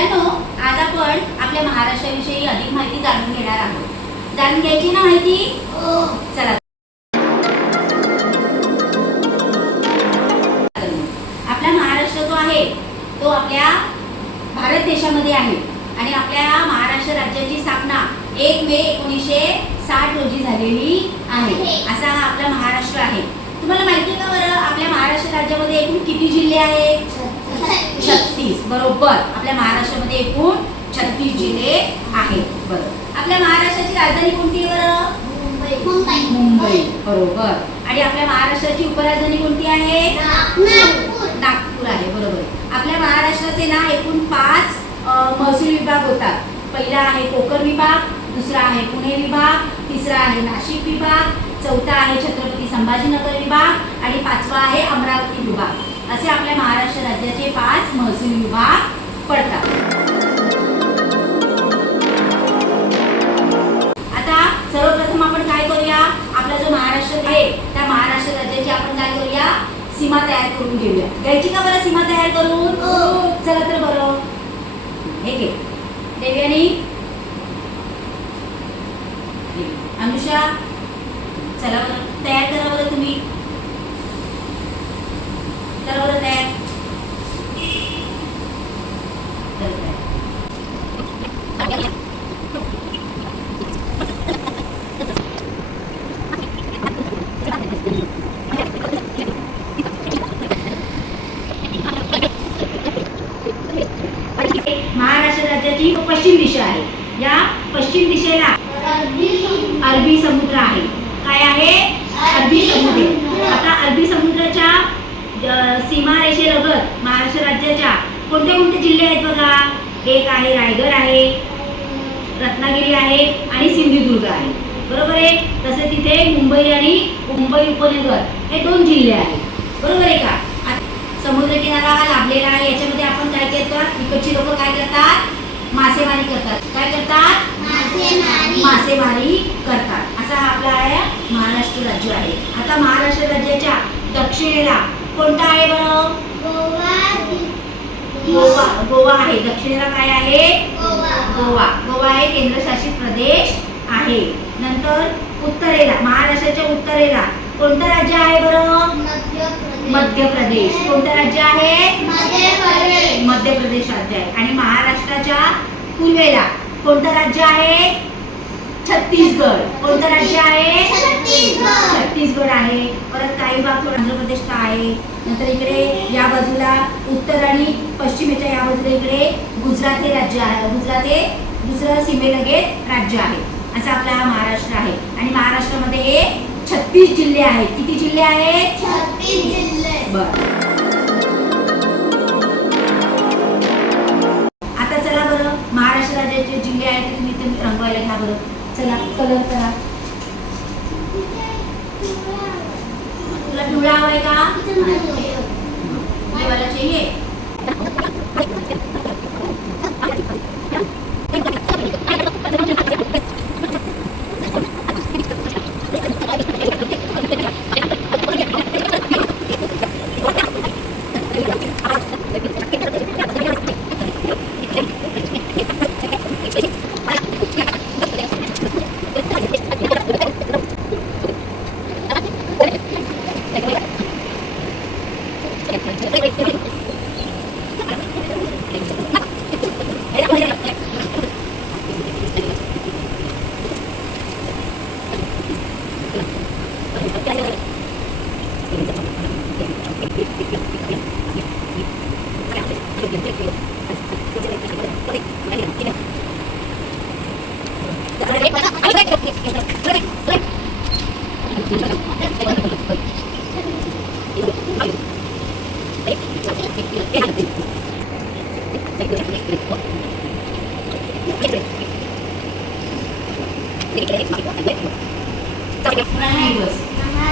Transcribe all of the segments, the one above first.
मुलांनो, आज आपण आपल्या महाराष्ट्राविषयी अधिक माहिती जाणून घेणार आहोत. जाणून घ्यायची ना माहिती? हो. चला. आपला महाराष्ट्र जो आहे तो आपल्या भारत देशामध्ये आहे आणि आपल्या महाराष्ट्र राज्याची स्थापना 1 मे 1960 रोजी झालेली आहे. असा हा आपला महाराष्ट्र आहे. तुम्हाला माहिती का बरं आपल्या महाराष्ट्र राज्यामध्ये एकूण किती जिल्हे आहेत? 36. बरोबर. आपल्या महाराष्ट्रामध्ये एकूण 36 जिल्हे आहेत. बरोबर. आपल्या महाराष्ट्राची राजधानी कोणती आहे बरं? मुंबई. बरोबर. आणि आपल्या महाराष्ट्राची उपराजधानी कोणती आहे? नागपूर आहे. बरोबर. आपल्या महाराष्ट्राचे ना एकूण 5 महसूल विभाग होतात. पहिला आहे कोकण विभाग, दुसरा आहे पुणे विभाग, तिसरा आहे नाशिक विभाग, चौथा आहे छत्रपती संभाजीनगर विभाग आणि 5वा आहे अमरावती विभाग. असे आपल्या महाराष्ट्र राज्याचे 5 महसूल विभाग पडतात. आता सर्वप्रथम आपण काय करूया, आपला जो महाराष्ट्र आहे त्या महाराष्ट्र राज्याची आपण काय करूया, सीमा तयार करून घेऊया. घ्यायची का बरं सीमा तयार करून? चला तर बरं. हे घे देवयानी, अनुषा, चला बरं तयार करा बरं तुम्ही. करा बरं तयार. महाराष्ट्र राज्याची पश्चिम दिशा आहे. या पश्चिम दिशेला अरबी समुद्र आहे. काय आहे? अरबी समुद्र. आता अरबी समुद्राच्या सीमारेषेलगत महाराष्ट्र राज्याच्या कोणते कोणते जिल्हे आहेत बघा. एक आहे रायगड आहे, रत्नागिरी आहे आणि सिंधुदुर्ग आहे. बरोबर आहे. तसे तिथे मुंबई आणि मुंबई उपनगर हे 2 जिल्हे आहेत. बरोबर आहे का? समुद्रकिनारा हा लाभलेला आहे. याच्यामध्ये आपण काय करतात, इकडची लोक काय करतात, मासेमारी करतात. काय करतात? मासेमारी करतात. असा हा आपला महाराष्ट्र राज्य आहे. आता महाराष्ट्र राज्याच्या दक्षिणेला कोणता आहे बरं? गोवा आहे. दक्षिणेला काय आहे? गोवा आहे, केंद्रशासित प्रदेश आहे. नंतर उत्तरेला, महाराष्ट्राच्या उत्तरेला कोणतं राज्य आहे बरं? मध्य प्रदेश. कोणतं राज्य आहे? मध्य प्रदेश राज्य आहे. आणि महाराष्ट्राच्या पूर्वेला कोणतं राज्य आहे? छत्तीसगड. कोणतं राज्य आहे? छत्तीसगड आहे. परत काही भाग आंध्र प्रदेश का आहे. नंतर इकडे या बाजूला उत्तर आणि पश्चिमेच्या या बाजूला इकडे गुजरात हे राज्य आहे. गुजरात हे दुसरं सीमेलगत राज्य आहे. असा आपला हा महाराष्ट्र आहे. आणि महाराष्ट्रामध्ये हे 36 जिल्हे आहेत. किती जिल्हे आहेत? 36 जिल्हे. बरं. आता चला बरं महाराष्ट्र राज्याचे जिल्हे आहेत तुम्ही ते रंगवायला घ्या बरं. चला कलर करा. तुला पिवळा हवाय का? वाला चाहिए.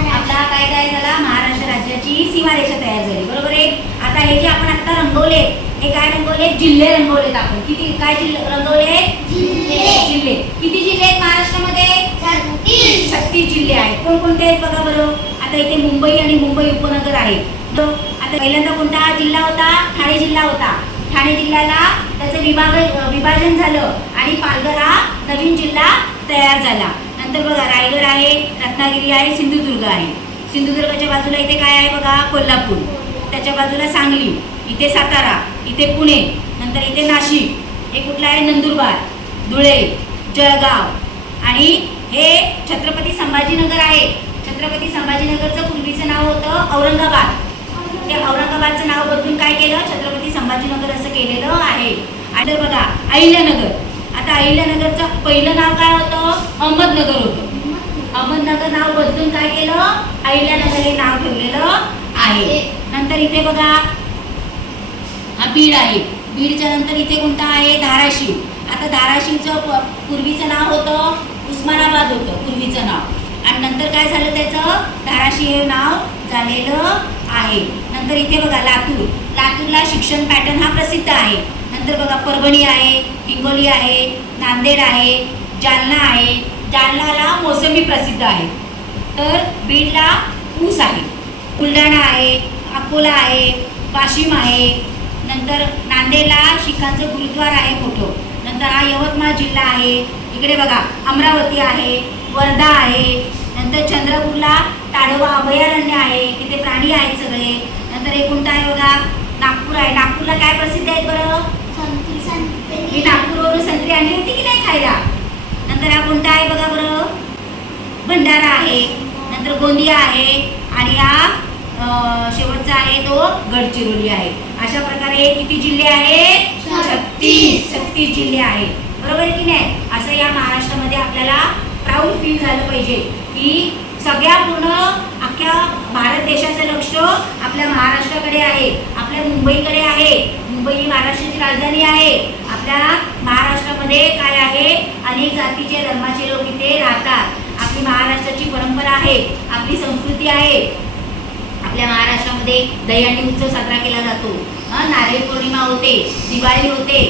आपला काय झाला, महाराष्ट्र राज्याची सीमारेषा तयार झाली. बरोबर आहे. आता हे जे आपण आता रंगवले हे काय रंगवले? जिल्हे रंगवलेत आपण. किती काय जिल्हे रंगवले? जिल्हे. किती जिल्हे आहेत महाराष्ट्रामध्ये? 36 जिल्हे आहेत. कोणकोणते आहेत बघा बरं. आता इथे मुंबई आणि मुंबई उपनगर आहे. आता पहिल्यांदा कोणता जिल्हा होता? ठाणे जिल्हा होता. ठाणे जिल्ह्याला त्याचं विभाजन झालं आणि पालघर हा नवीन जिल्हा तयार झाला. नंतर बघा रायगड आहे, रत्नागिरी आहे, सिंधुदुर्ग आहे. सिंधुदुर्गाच्या बाजूला इथे काय आहे बघा, कोल्हापूर. त्याच्या बाजूला सांगली, इथे सातारा, इथे पुणे, नंतर इथे नाशिक, हे कुठलं आहे नंदुरबार, धुळे, जळगाव आणि हे छत्रपती संभाजीनगर आहे. छत्रपती संभाजीनगरचं पूर्वीचं नाव होतं औरंगाबाद. ते औरंगाबादचं नाव बदलून काय केलं, छत्रपती संभाजीनगर असं केलेलं आहे. आणि बघा अहिल्यानगर, आता अहिल्यानगरचं पहिलं नाव काय होतं, अहमदनगर होतं. अहमदनगर नाव बदलून काय केलं, अहिल्यानगर हे नाव ठेवलेलं आहे. नंतर इथे बघा हा बीड आहे. बीडच्या नंतर इथे कोणता आहे, धाराशिव. आता धाराशिवचं पूर्वीचं नाव होतं उस्मानाबाद होतं पूर्वीचं नाव, आणि नंतर काय झालं त्याचं धाराशिव हे नाव झालेलं आहे. नंतर इथे बघा लातूर. लातूरला शिक्षण पॅटर्न हा प्रसिद्ध आहे. नंतर बघा परभणी आहे, हिंगोली आहे, नांदेड आहे, जालना आहे. जालनाला मोसंबी प्रसिद्ध आहे. तर बीडला ऊस आहे. बुलढाणा आहे, अकोला आहे, वाशिम आहे. नंतर नांदेडला शिखांचं गुरुद्वार आहे मोठं. नंतर हा यवतमाळ जिल्हा आहे. इकडे बघा अमरावती आहे, वर्धा आहे. नंतर चंद्रपूरला ताडोबा अभयारण्य आहे, तिथे प्राणी आहेत सगळे. नंतर हे कोणतं आहे बघा, नागपूर आहे. नागपूरला काय प्रसिद्ध आहेत बरं, मी नागपूरवरून संत्री आणली होती की नाही खायला. नंतर हा कोणता आहे बघा बरं, भंडारा आहे. नंतर गोंदिया आहे आणि हा शेवटचा आहे तो गडचिरोली आहे. अशा प्रकारे किती जिल्हे आहेत, 36 जिल्हे आहेत. बरोबर आहे की नाही. असं या महाराष्ट्रामध्ये आपल्याला प्राऊड फील झालं पाहिजे की सगळ्या पूर्ण अख्ख्या भारत देशाचं लक्ष आपल्या महाराष्ट्राकडे आहे, आपल्या मुंबईकडे आहे. मुंबई ही महाराष्ट्राची राजधानी आहे. आपल्या महाराष्ट्रामध्ये काय आहे, अनेक जातीचे धर्माचे लोक इथे राहतात. आपली महाराष्ट्राची परंपरा आहे, आपली संस्कृती आहे. आपल्या महाराष्ट्रामध्ये दहीहंडी उत्सव साजरा केला जातो. नारळी पौर्णिमा होते, दिवाळी होते,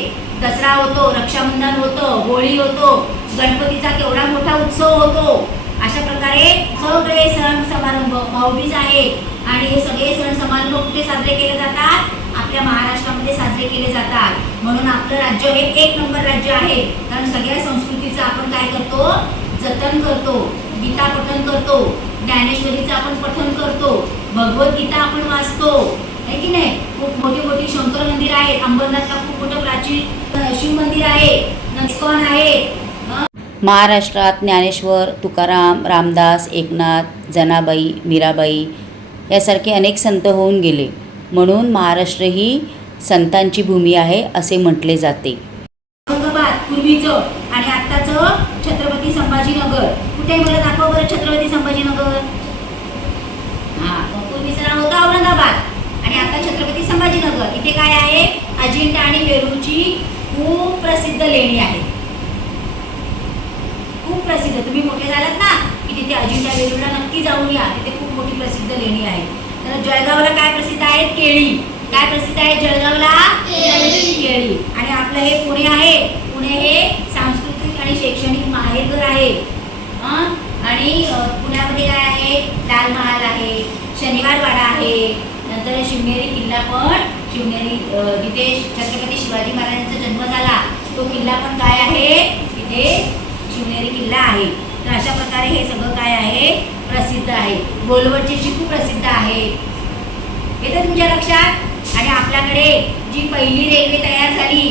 दसरा होतो, रक्षाबंधन होतं, होळी होतो, गणपतीचा केवढा मोठा उत्सव होतो. अशा प्रकारे सगळे सण समारंभ, भाऊबीज आहे आणि हे सगळे सण समारंभ कुठे साजरे केले जातात, आपल्या महाराष्ट्रामध्ये साजरे केले जातात. म्हणून आपलं राज्य हे एक नंबर राज्य आहे. कारण सगळ्या संस्कृतीचं आपण काय करतो, जतन करतो. गीता पठण करतो, ज्ञानेश्वरीचं आपण पठण करतो, भगवद्गीता आपण वाचतो, आहे की नाही. खूप मोठी मोठी शंकर मंदिर आहेत. अंबरनाथला खूप मोठं प्राचीन शिव मंदिर आहे, इस्कॉन आहे. महाराष्ट्रात ज्ञानेश्वर, तुकाराम, रामदास, एकनाथ, जनाबाई, मीराबाई यासारखे अनेक संत होऊन गेले. म्हणून महाराष्ट्र ही संतांची भूमी आहे असे म्हटले जाते. औरंगाबाद पूर्वीचं आणि आत्ताचं छत्रपती संभाजीनगर कुठे आहे, मला दाखवा बरं छत्रपती संभाजीनगर. पूर्वीचं नाव होतं औरंगाबाद आणि आता छत्रपती संभाजीनगर. इथे काय आहे, अजिंठा आणि वेरूळची खूप प्रसिद्ध लेणी आहे. खूप प्रसिद्ध. तुम्ही मोठे झालात ना की तिथे अजिंठा वेरूळला नक्की जाऊन या, तिथे खूप मोठी प्रसिद्ध लेणी आहे. तर जळगावला काय प्रसिद्ध आहेत, केळी. काय प्रसिद्ध आहे जळगावला, केळी. आणि आपलं हे पुणे आहे. पुणे हे सांस्कृतिक आणि शैक्षणिक माहेरघर आहे. आणि पुण्यामध्ये काय आहे, लाल महाल आहे, शनिवारवाडा आहे. नंतर शिवनेरी किल्ला पण, शिवनेरी जिथे छत्रपती शिवाजी महाराजांचा जन्म झाला तो किल्ला पण काय आहे, तिथे शिवनेरी किल्ला आहे. तर अशा प्रकारे हे सगळं काय आहे, प्रसिद्ध आहे. गोलवडची चिकू प्रसिद्ध आहे. येतं तुमच्या लक्षात. आणि आपल्याकडे जी पहिली रेल्वे तयार झाली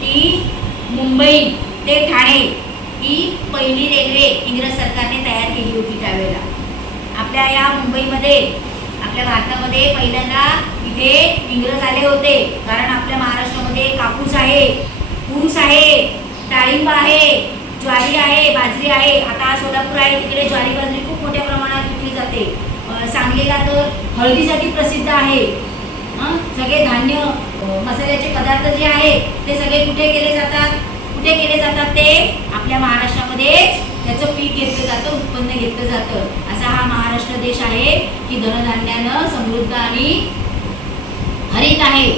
ती मुंबई ते ठाणे, ही पहिली रेल्वे इंग्रज सरकारने तयार केली होती त्यावेळेला. आपल्या या मुंबईमध्ये, आपल्या भारतामध्ये पहिल्यांदा इथे इंग्रज आले होते. कारण आपल्या महाराष्ट्रामध्ये कापूस आहे, ऊस आहे, डाळिंब आहे, ज्वारी आहे, बाजरी आहे. आता सोलापूर आहे, तिकडे ज्वारी बाजरी खूप मोठ्या प्रमाणात विकली जाते. सांगलीला तर हळदीसाठी प्रसिद्ध आहे. सगळे धान्य, मसाल्याचे पदार्थ जे आहेत ते सगळे कुठे केले जातात, कुठे केले जातात, ते आपल्या महाराष्ट्रामध्येच त्याचं पीक घेतलं जातं, उत्पन्न घेतलं जातं. असा हा महाराष्ट्र देश आहे की धनधान्यानं समृद्ध आणि हरित आहे.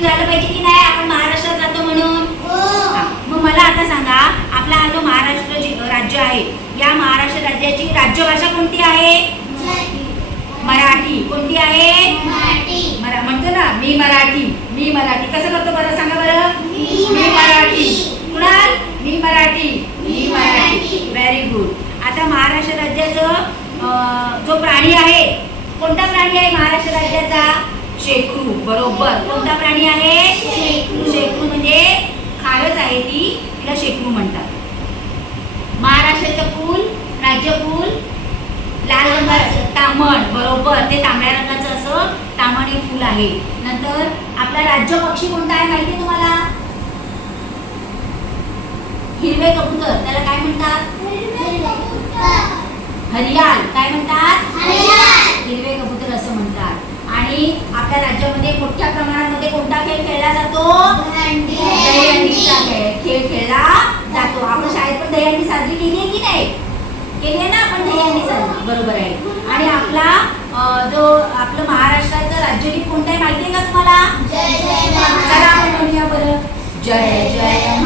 झालं पाहिजे की नाही, आपण महाराष्ट्रात राहतो म्हणून. मग मला आता सांगा, आपला हा जो महाराष्ट्र राज्य आहे, या महाराष्ट्र राज्याची राज्यभाषा कोणती आहे, मराठी. कोणती आहे? म्हणतो ना मी मराठी. मी मराठी कसं करतो बरं सांगा बरं. मी मराठी. कुणाल? मी मराठी. मी मराठी. Very good. आता महाराष्ट्र राज्याचं जो प्राणी आहे, कोणता प्राणी आहे महाराष्ट्र राज्याचा? शेकरू. बरोबर. कोणता प्राणी आहे? शेकरू म्हणजे खारच आहे ती, तिला शेकरू म्हणतात. महाराष्ट्राचं फूल, राज्य फूल लाल रंगाचं तामण. बरोबर. ते तांबड्या रंगाचं असं तामण हे फूल आहे. नंतर आपला राज्य पक्षी कोणता आहे माहिती आहे तुम्हाला? हिरवे कबूतर. त्याला काय म्हणतात? हरियाल. काय म्हणतात? हिरवे कबूतर असं म्हणतात. आणि आपल्या राज्यामध्ये मोठ्या प्रमाणामध्ये कोणता खेळ खेळला जातो? दहीहंडीचा खेळ खेळला जातो. आपण शाळेत पण दहीहंडी साजरी केली आहे की नाही? केली आहे ना आपण दहीहंडी साजरी. बरोबर आहे. आणि आपला जो आपलं महाराष्ट्राचं राज्यगीत कोणतं आहे माहिती आहे का तुम्हाला? चला आपण म्हणूया बरं. जय जय